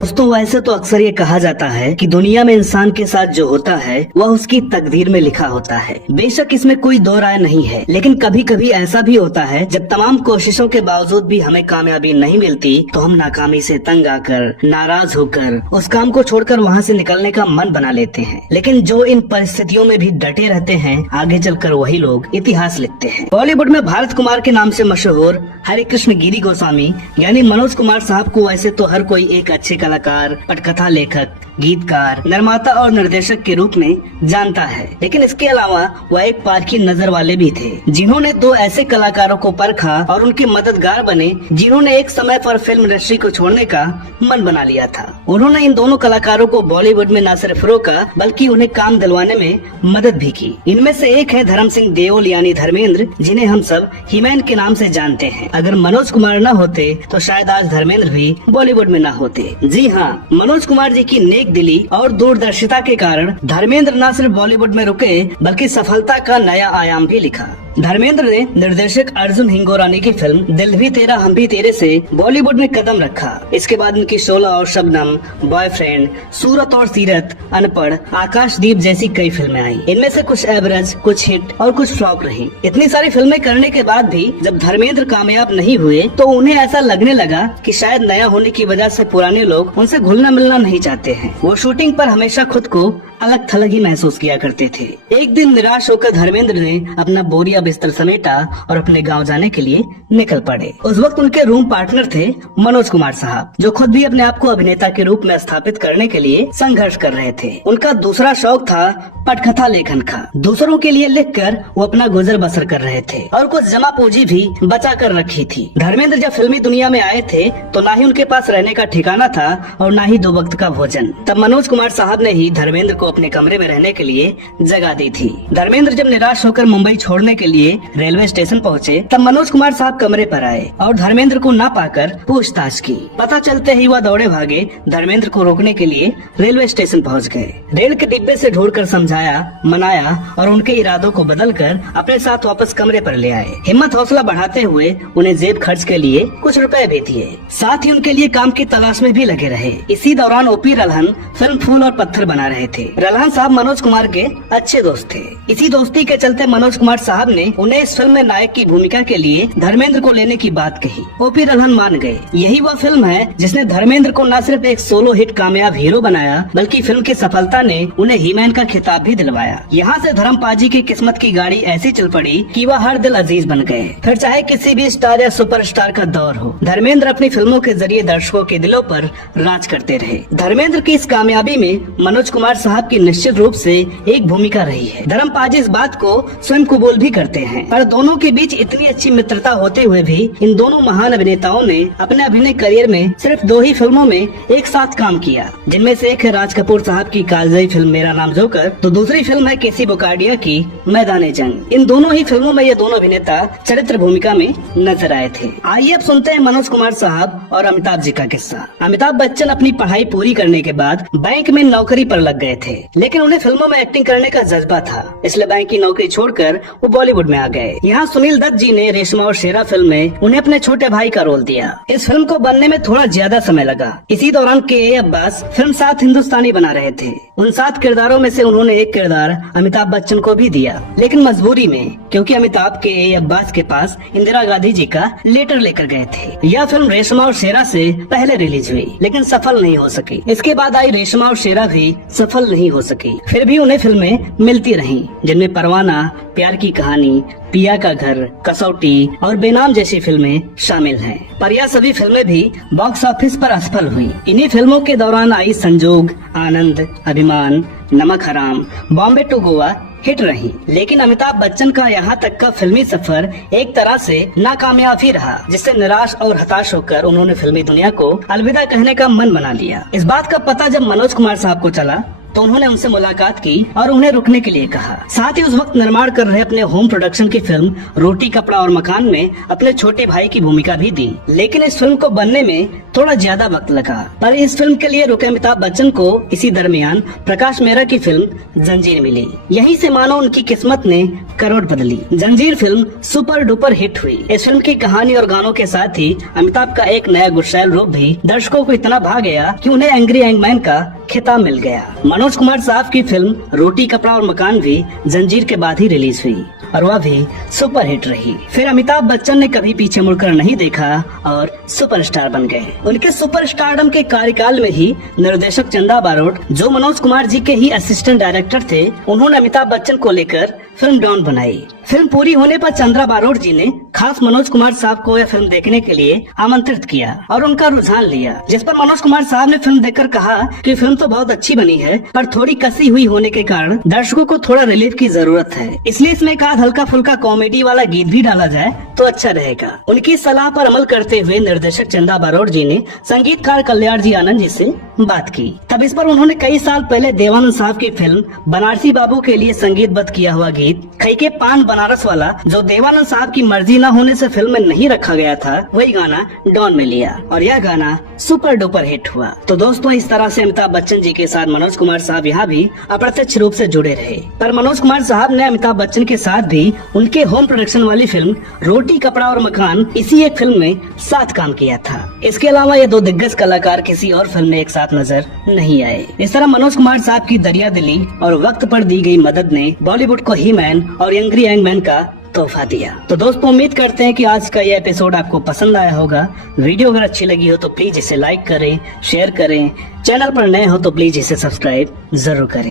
दोस्तों वैसे तो अक्सर ये कहा जाता है कि दुनिया में इंसान के साथ जो होता है वह उसकी तकदीर में लिखा होता है। बेशक इसमें कोई दो राय नहीं है, लेकिन कभी कभी ऐसा भी होता है जब तमाम कोशिशों के बावजूद भी हमें कामयाबी नहीं मिलती तो हम नाकामी से तंग आकर, नाराज होकर उस काम को छोड़कर वहाँ से निकलने का मन बना लेते हैं। लेकिन जो इन परिस्थितियों में भी डटे रहते हैं, आगे चलकर वही लोग इतिहास लिखते हैं। बॉलीवुड में भारत कुमार के नाम से मशहूर हरिकृष्ण गिरी गोस्वामी यानी मनोज कुमार साहब को वैसे तो हर कोई एक अच्छे कलाकार, पटकथा लेखक, गीतकार, निर्माता और निर्देशक के रूप में जानता है, लेकिन इसके अलावा वह एक पारखी नजर वाले भी थे जिन्होंने दो ऐसे कलाकारों को परखा और उनके मददगार बने जिन्होंने एक समय पर फिल्म इंडस्ट्री को छोड़ने का मन बना लिया था। उन्होंने इन दोनों कलाकारों को बॉलीवुड में न सिर्फ रोका बल्कि उन्हें काम दिलवाने में मदद भी की। इनमें से एक है धर्म सिंह देओल यानी धर्मेंद्र, जिन्हें हम सब हीमैन के नाम से जानते हैं। अगर मनोज कुमार न होते तो शायद आज धर्मेंद्र भी बॉलीवुड में न होते। जी हाँ, मनोज कुमार जी की नेक दिली और दूरदर्शिता के कारण धर्मेंद्र न सिर्फ बॉलीवुड में रुके बल्कि सफलता का नया आयाम भी लिखा। धर्मेंद्र ने निर्देशक अर्जुन हिंगोरानी की फिल्म दिल भी तेरा हम भी तेरे से बॉलीवुड में कदम रखा। इसके बाद उनकी 16 और शबनम, बॉयफ्रेंड, सूरत और सीरत, अनपढ़, आकाशदीप जैसी कई फिल्में आई। इनमें से कुछ एवरेज, कुछ हिट और कुछ फ्लॉप रही। इतनी सारी फिल्में करने के बाद भी जब धर्मेंद्र कामयाब नहीं हुए तो उन्हें ऐसा लगने लगा कि शायद नया होने की वजह से पुराने लोग उनसे घुलना मिलना नहीं चाहते हैं। वो शूटिंग पर हमेशा खुद को अलग थलग ही महसूस किया करते थे। एक दिन निराश होकर धर्मेंद्र ने अपना बोरिया बिस्तर समेटा और अपने गांव जाने के लिए निकल पड़े। उस वक्त उनके रूम पार्टनर थे मनोज कुमार साहब, जो खुद भी अपने आप को अभिनेता के रूप में स्थापित करने के लिए संघर्ष कर रहे थे। उनका दूसरा शौक था पटकथा लेखन का। दूसरों के लिए लिखकर वो अपना गुजर बसर कर रहे थे और कुछ जमा पूंजी भी बचा कर रखी थी। धर्मेंद्र जब फिल्मी दुनिया में आए थे तो न ही उनके पास रहने का ठिकाना था और न ही 2 वक्त का भोजन। तब मनोज कुमार साहब ने ही धर्मेंद्र को अपने कमरे में रहने के लिए जगह दी थी। धर्मेंद्र जब निराश होकर मुंबई छोड़ने के लिए रेलवे स्टेशन पहुंचे तब मनोज कुमार साहब कमरे पर आए और धर्मेंद्र को न पाकर पूछताछ की। पता चलते ही वह दौड़े भागे धर्मेंद्र को रोकने के लिए रेलवे स्टेशन पहुंच गए। रेल के डिब्बे से ढूंढकर समझाया, मनाया और उनके इरादों को बदलकर अपने साथ वापस कमरे पर ले आए। हिम्मत हौसला बढ़ाते हुए उन्हें जेब खर्च के लिए कुछ रुपए भी दिए। साथ ही उनके लिए काम की तलाश में भी लगे रहे। इसी दौरान ओपी रल्हन फिल्म फूल और पत्थर बना रहे थे। रल्हन साहब मनोज कुमार के अच्छे दोस्त थे। इसी दोस्ती के चलते मनोज कुमार साहब ने उन्हें इस फिल्म में नायक की भूमिका के लिए धर्मेंद्र को लेने की बात कही। ओपी रल्हन मान गए। यही वह फिल्म है जिसने धर्मेंद्र को न सिर्फ एक सोलो हिट कामयाब हीरो बनाया बल्कि फिल्म की सफलता ने उन्हें हीमैन का खिताब भी दिलवाया। यहाँ से धर्मपाजी की किस्मत की गाड़ी ऐसी चल पड़ी कि वह हर दिल अजीज बन गए। फिर चाहे किसी भी स्टार या सुपरस्टार का दौर हो, धर्मेंद्र अपनी फिल्मों के जरिए दर्शकों के दिलों पर राज करते रहे। धर्मेंद्र की इस कामयाबी में मनोज कुमार साहब की निश्चित रूप से एक भूमिका रही है। धर्मपाजी इस बात को स्वयं कबूल भी करते हैं। पर दोनों के बीच इतनी अच्छी मित्रता होते हुए भी इन दोनों महान अभिनेताओं ने अपने अभिनय करियर में सिर्फ 2 ही फिल्मों में एक साथ काम किया, जिनमें से एक है राज कपूर साहब की कालजयी फिल्म मेरा नाम जोकर, तो दूसरी फिल्म है केसी बुकाडिया की मैदाने जंग। इन दोनों ही फिल्मों में ये दोनों अभिनेता चरित्र भूमिका में नजर आए थे। आइए अब सुनते हैं मनोज कुमार साहब और अमिताभ जी का किस्सा। अमिताभ बच्चन अपनी पढ़ाई पूरी करने के बाद बैंक में नौकरी पर लग गए थे, लेकिन उन्हें फिल्मों में एक्टिंग करने का जज्बा था, इसलिए बैंक की नौकरी छोड़कर वो बॉलीवुड में आ गए। यहाँ सुनील दत्त जी ने रेशमा और शेरा फिल्म में उन्हें अपने छोटे भाई का रोल दिया। इस फिल्म को बनने में थोड़ा ज्यादा समय लगा। इसी दौरान के अब्बास फिल्म 7 हिंदुस्तानी बना रहे थे। उन 7 किरदारों में से उन्होंने एक किरदार अमिताभ बच्चन को भी दिया, लेकिन मजबूरी में, क्योंकि अमिताभ के अब्बास के पास इंदिरा गांधी जी का लेटर लेकर गए थे। यह फिल्म रेशमा और शेरा से पहले रिलीज हुई, लेकिन सफल नहीं हो सकी। इसके बाद आई रेशमा और शेरा भी सफल नहीं हो सकी। फिर भी उन्हें फिल्में मिलती रहीं, जिनमें परवाना, प्यार की कहानी, पिया का घर, कसौटी और बेनाम जैसी फिल्में शामिल हैं। पर यह सभी फिल्में भी बॉक्स ऑफिस पर असफल हुई। इन्हीं फिल्मों के दौरान आई संजोग, आनंद, अभिमान, नमक हराम, बॉम्बे टू गोवा हिट रही। लेकिन अमिताभ बच्चन का यहाँ तक का फिल्मी सफर एक तरह से नाकामयाब ही रहा, जिससे निराश और हताश होकर उन्होंने फिल्मी दुनिया को अलविदा कहने का मन बना लिया। इस बात का पता जब मनोज कुमार साहब को चला तो उन्होंने उनसे मुलाकात की और उन्हें रुकने के लिए कहा। साथ ही उस वक्त निर्माण कर रहे अपने होम प्रोडक्शन की फिल्म रोटी कपड़ा और मकान में अपने छोटे भाई की भूमिका भी दी। लेकिन इस फिल्म को बनने में थोड़ा ज्यादा वक्त लगा, पर इस फिल्म के लिए रुके अमिताभ बच्चन को इसी दरमियान प्रकाश मेहरा की फिल्म जंजीर मिली। यहीं से मानो उनकी किस्मत ने करोड़ बदली। जंजीर फिल्म सुपर डुपर हिट हुई। इस फिल्म की कहानी और गानों के साथ ही अमिताभ का एक नया गुस्सैल रूप भी दर्शकों को इतना भा गया कि उन्हें एंग्री यंग का खिताब मिल गया। मनोज कुमार साहब की फिल्म रोटी कपड़ा और मकान भी जंजीर के बाद ही रिलीज हुई और वह भी सुपर हिट रही। फिर अमिताभ बच्चन ने कभी पीछे मुड़कर नहीं देखा और सुपरस्टार बन गए। उनके सुपरस्टारडम के कार्यकाल में ही निर्देशक चंदा बारोट, जो मनोज कुमार जी के ही असिस्टेंट डायरेक्टर थे, उन्होंने अमिताभ बच्चन को लेकर फिल्म डॉन बनाई। फिल्म पूरी होने पर चंद्रा बारोट जी ने खास मनोज कुमार साहब को यह फिल्म देखने के लिए आमंत्रित किया और उनका रुझान लिया, जिस पर मनोज कुमार साहब ने फिल्म देखकर कहा कि फिल्म तो बहुत अच्छी बनी है, पर थोड़ी कसी हुई होने के कारण दर्शकों को थोड़ा रिलीफ की जरूरत है, इसलिए इसमें एक आध हल्का फुल्का कॉमेडी वाला गीत भी डाला जाए तो अच्छा रहेगा। उनकी सलाह पर अमल करते हुए निर्देशक चंदा बारोट जी ने संगीतकार कल्याण जी आनंद जी से बात की। तब इस पर उन्होंने कई साल पहले देवानंद साहब की फिल्म बनारसी बाबू के लिए संगीतबद्ध किया हुआ गीत खई के पान बनारस वाला, जो देवानंद साहब की मर्जी न होने से फिल्म में नहीं रखा गया था, वही गाना डॉन में लिया और यह गाना सुपर डुपर हिट हुआ। तो दोस्तों, इस तरह से अमिताभ बच्चन जी के साथ मनोज कुमार साहब यहाँ भी अप्रत्यक्ष रूप से जुड़े रहे। पर मनोज कुमार साहब ने अमिताभ बच्चन के साथ भी उनके होम प्रोडक्शन वाली फिल्म रोटी कपड़ा और मकान इसी एक फिल्म में साथ काम किया था। इसके अलावा ये दो दिग्गज कलाकार किसी और फिल्म में एक साथ नजर नहीं आए। इस तरह मनोज कुमार साहब की दरिया दिली और वक्त पर दी गई मदद ने बॉलीवुड को ही मैन और एंग्री यंग मैन का तोहफा दिया। तो दोस्तों, उम्मीद करते हैं कि आज का ये एपिसोड आपको पसंद आया होगा। वीडियो अगर अच्छी लगी हो तो प्लीज इसे लाइक करें, शेयर करें। चैनल पर नए हो तो प्लीज इसे सब्सक्राइब जरूर करें।